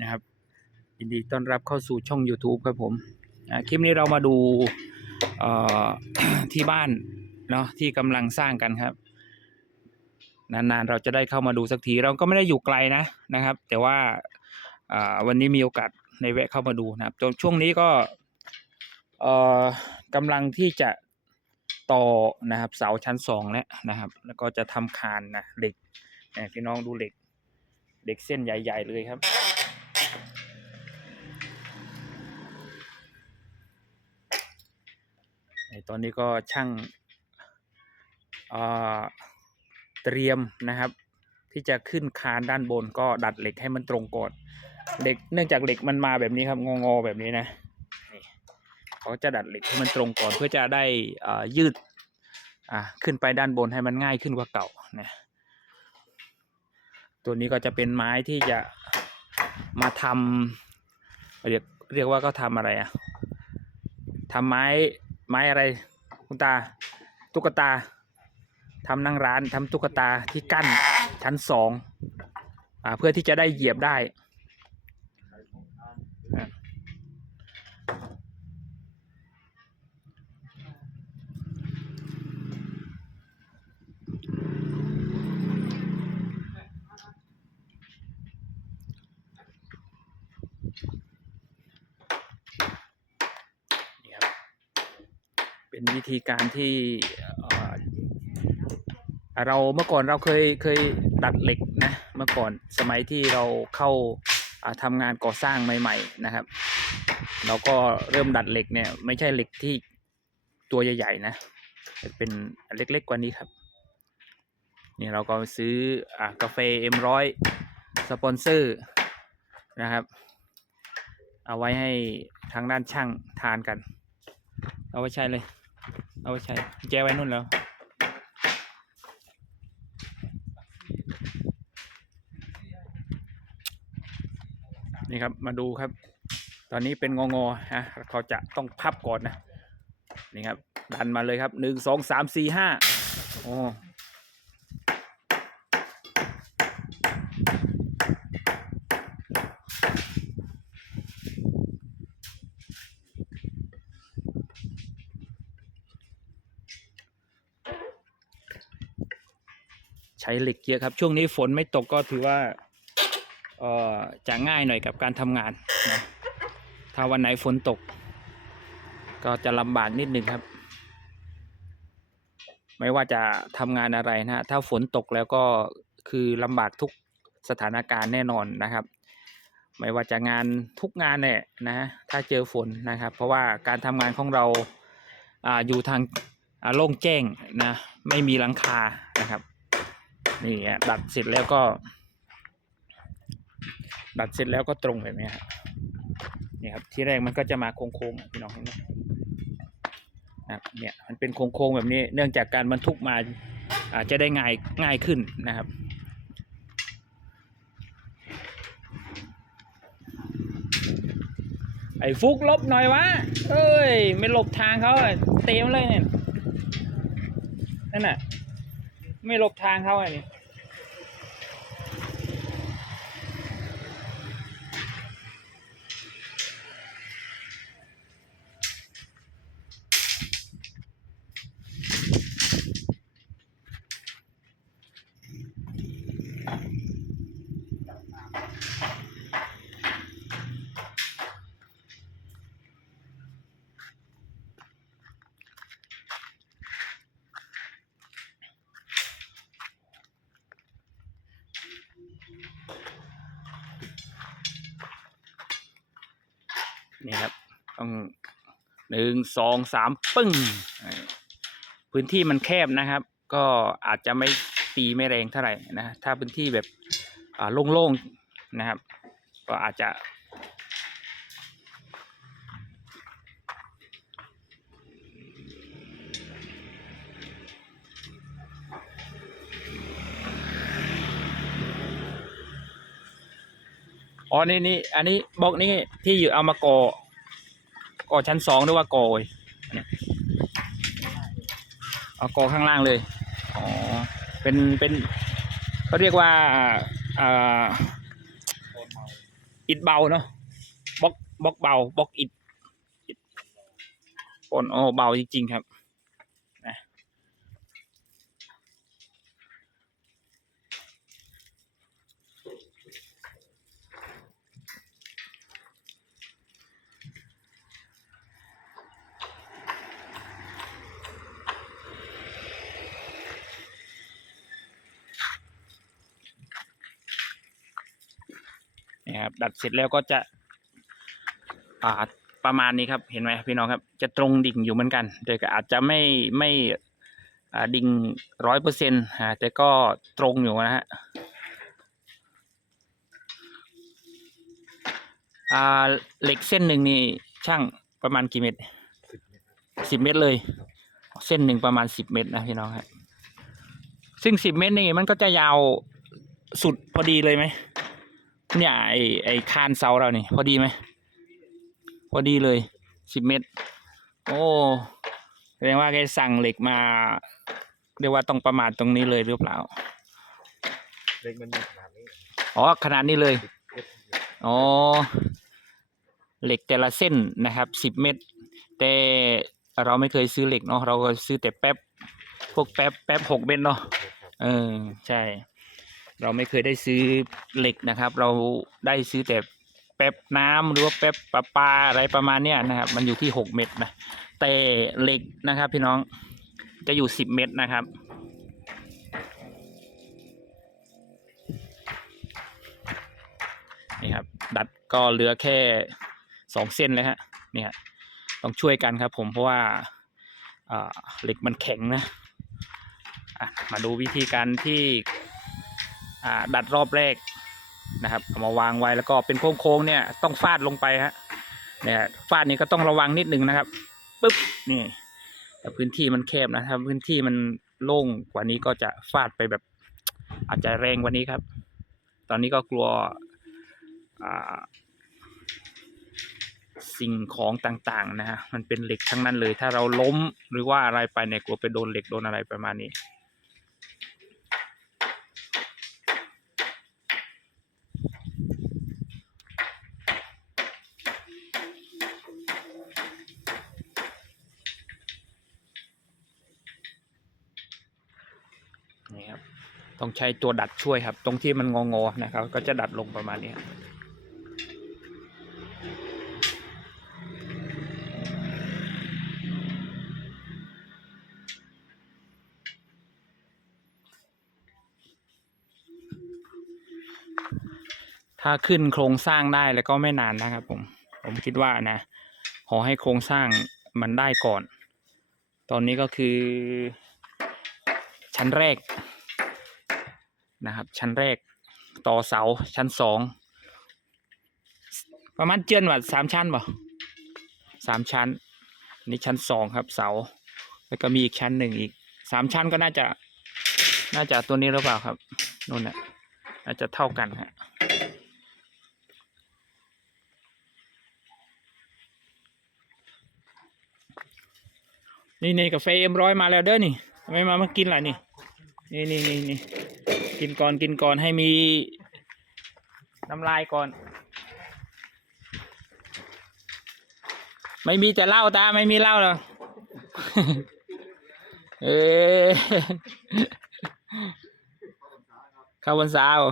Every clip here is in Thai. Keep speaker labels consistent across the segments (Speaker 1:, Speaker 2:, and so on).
Speaker 1: นะครับยินดีต้อนรับเข้าสู่ช่อง YouTube ครับผมคลิปนี้เรามาดูที่บ้านเนาะที่กำลังสร้างกันครับ นานๆเราจะได้เข้ามาดูสักทีเราก็ไม่ได้อยู่ไกลนะนะครับ แต่ว่าวันนี้มีโอกาสในแวะเข้ามาดูนะครับจนช่วงนี้ก็กำลังที่จะต่อนะครับเสาชั้นสองแล้วนะครับ แล้วก็จะทำคานนะเหล็กพี่น้องดูเหล็กเหล็กเส้นใหญ่ ๆ เลยครับ ใน ตอนนี้ก็ช่างเตรียมนะครับ ที่จะขึ้นคานด้านบนก็ดัดเหล็กให้มันตรงก่อนเหล็กเนื่องจากเหล็กมันมาแบบนี้ครับงอๆแบบนี้นะนี่เขาจะดัดเหล็กให้มันตรงก่อนเพื่อจะได้ยืดขึ้นไปด้านบนให้มันง่ายขึ้นกว่าเก่านะตัวนี้ก็จะเป็นไม้ที่จะมาทำเรียกเรียกว่าก็ทำอะไรอะทำไม้ ไม้อะไร คุณตา ตุ๊กตาทำนั่งร้านทำตุ๊กตาที่กั้นชั้นสองอ่าเพื่อที่จะได้เหยียบได้นี่ครับ เป็นวิธีการที่เราเมื่อก่อนเราเคยเคยดัดเหล็กนะเมื่อก่อนสมัยที่เราเข้าอ่าทำงานก่อสร้างใหม่ ๆนะครับ เราก็เริ่มดัดเหล็กเนี่ยไม่ใช่เหล็กที่ตัวใหญ่ๆนะเป็นเล็กๆกว่านี้ครับนี่เราก็ซื้ออกาแฟเอ็มร้อยสปอนเซอร์นะครับ เอาไว้ให้ทางด้านช่างทานกัน เอาไว้ใช้เลย เอาไปใช้แจไว้นู่นแล้ว นี่ครับมาดูครับ ตอนนี้เป็นงองอฮะเขาจะต้องพับก่อนนะ นี่ครับ ดันมาเลยครับหนึ่งสองสามสี่ห้าโอ้ ใช้เหล็กเยอะครับ ช่วงนี้ฝนไม่ตกก็ถือว่าเอ่อจะง่ายหน่อยกับการทำงานนะถ้าวันไหนฝนตก ก็จะลำบากนิดนึงครับ ไม่ว่าจะทำงานอะไรนะถ้าฝนตกแล้วก็คือลำบากทุกสถานการณ์แน่นอนนะครับ ไม่ว่าจะงานทุกงานเนี่ยนะถ้าเจอฝนนะครับ เพราะว่าการทำงานของเราอ่าอยู่ทางโล่งแจ้งนะไม่มีหลังคานะครับ นี่ฮะดัดเสร็จแล้วก็ ดัดเสร็จแล้วก็ตรงแบบนี้ครับนี่ครับที่แรกมันก็จะมาโค้งๆพี่น้องเห็นไหมนะครับเนี่ยมันเป็นโค้งๆแบบนี้ เนื่องจากการบรรทุกมาอาจจะได้ง่ายง่ายขึ้นนะครับไอ้ฟุกลบหน่อยวะ เอ้ย ไม่หลบทางเขาเต็มเลยเนี่ย นั่นน่ะ ไม่หลบทางเขาไงนี่ นี่ครับ ต้องหนึ่งสองสามปึ้ง พื้นที่มันแคบนะครับ ก็อาจจะไม่ตีไม่แรงเท่าไหร่นะ ถ้าพื้นที่แบบอ่าโล่งๆนะครับ ก็อาจจะ อ๋อนี่นี่อันนี้บล็อกนี้ที่อยู่เอามาก่อ ก่อชั้นสองหรือว่าก่อเลยเนี่ยเอาก่อข้างล่างเลยอ๋อเป็นเป็นเขาเรียกว่าอ่าอิดเบาเนาะบล็อกบล็อกเบาบล็อกอิดอิฐโอนโอ้เบาจริงๆครับ นี่ครับดัดเสร็จแล้วก็จะอ่าประมาณนี้ครับเห็นไหมพี่น้องครับ จะตรงดิ่งอยู่เหมือนกันแต่ก็อาจจะไม่ไม่ดิ่งร้อยเปอร์เซ็นต์แต่ก็ตรงอยู่นะฮะอ่าเหล็กเส้นหนึ่งนี่ช่างประมาณกี่เมตรสิบเมตรเลย เส้นหนึ่งประมาณสิบเมตรนะพี่น้องครับซึ่งสิบเมตรนี่มันก็จะยาวสุดพอดีเลยไหม เนี่ยไอไอคานเสาเรานี่พอดีไหมพอดีเลยสิบเมตร โอ้แสดงว่าแกสั่งเหล็กมาเรียกว่าต้องประมาณตรงนี้เลยหรือเปล่า
Speaker 2: เล็กมันมีขนาดนี้
Speaker 1: อ๋อขนาดนี้เลย
Speaker 2: สิบเอ็ด
Speaker 1: อ๋อเหล็กแต่ละเส้นนะครับสิบเมตร แต่เราไม่เคยซื้อเหล็กเนาะเราก็ซื้อแต่แป๊บพวกแป๊บแป๊บหกเมตรเนาะ
Speaker 2: ครับ
Speaker 1: เออใช่ เราไม่เคยได้ซื้อเหล็กนะครับ เราได้ซื้อแต่แป๊บน้ำหรือว่าแป๊บปลาปลาอะไรประมาณเนี้ยนะครับ มันอยู่ที่หกเม็ดนะแต่เหล็กนะครับ พี่น้องจะอยู่สิบเม็ดนะครับนี่ครับดัดก็เหลือแค่สองเส้นเลยฮะนี่ฮะต้องช่วยกันครับ ผมเพราะว่าเหล็กมันแข็งนะะมาดูวิธีการที่ ดัดรอบแรกนะครับเอามาวางไว้แล้วก็เป็นโค้งๆเนี่ยต้องฟาดลงไปฮะเนี่ยฟาดนี่ก็ต้องระวังนิดนึงนะครับปึ๊บนี่แต่พื้นที่มันแคบนะถ้าพื้นที่มันโล่งกว่านี้ก็จะฟาดไปแบบอาจจะแรงกว่านี้ครับ ตอนนี้ก็กลัวสิ่งของต่างๆนะฮะมันเป็นเหล็กทั้งนั้นเลย ถ้าเราล้มหรือว่าอะไรไปเนี่ยกลัวไปโดนเหล็กโดนอะไรประมาณนี้ครับ ต้องใช้ตัวดัดช่วยครับ ตรงที่มันงอๆนะครับ ก็จะดัดลงประมาณนี้ถ้าขึ้นโครงสร้างได้แล้วก็ไม่นานนะครับผม ผมคิดว่านะ ขอให้โครงสร้างมันได้ก่อน ตอนนี้ก็คือ ชั้นแรก นะครับ ชั้นแรกต่อเสาชั้นสองประมาณเจือนว่าสามชั้นบ่สามชั้นนี่ชั้นสองครับเสา แล้วก็มีอีกชั้นหนึ่งอีกสามชั้นก็น่าจะน่าจะตัวนี้หรือเปล่าครับนู่นน่ะน่าจะเท่ากันฮะนี่นี่กาแฟเอ็มร้อยมาแล้วเด้อนี่ทำไมมามากินล่ะนี่นี่นี่นี่นี่ กินก่อนกินก่อนให้มีน้ำลายก่อน ไม่มีแต่เหล้าตาไม่มีเหล้าหรอกเออข้าวบนสาร์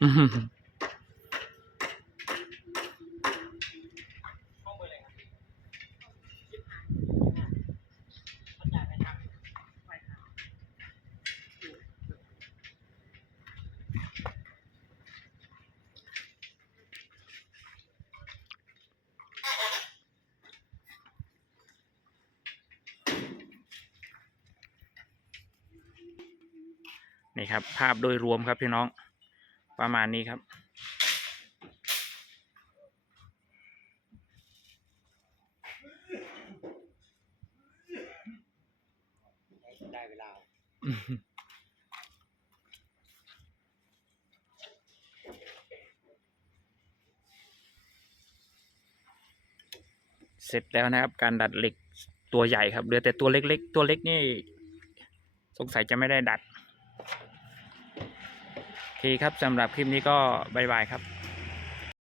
Speaker 1: นี่ครับ ภาพโดยรวมครับพี่น้อง ประมาณนี้ครับ
Speaker 2: ได้เวลา
Speaker 1: เสร็จแล้วนะครับ การดัดเหล็กตัวใหญ่ครับเหลือแต่ตัวเล็กๆ ตัวเล็กนี่ สงสัยจะไม่ได้ดัด คครับสำหรับคลิปนี้ก็บายบายครับ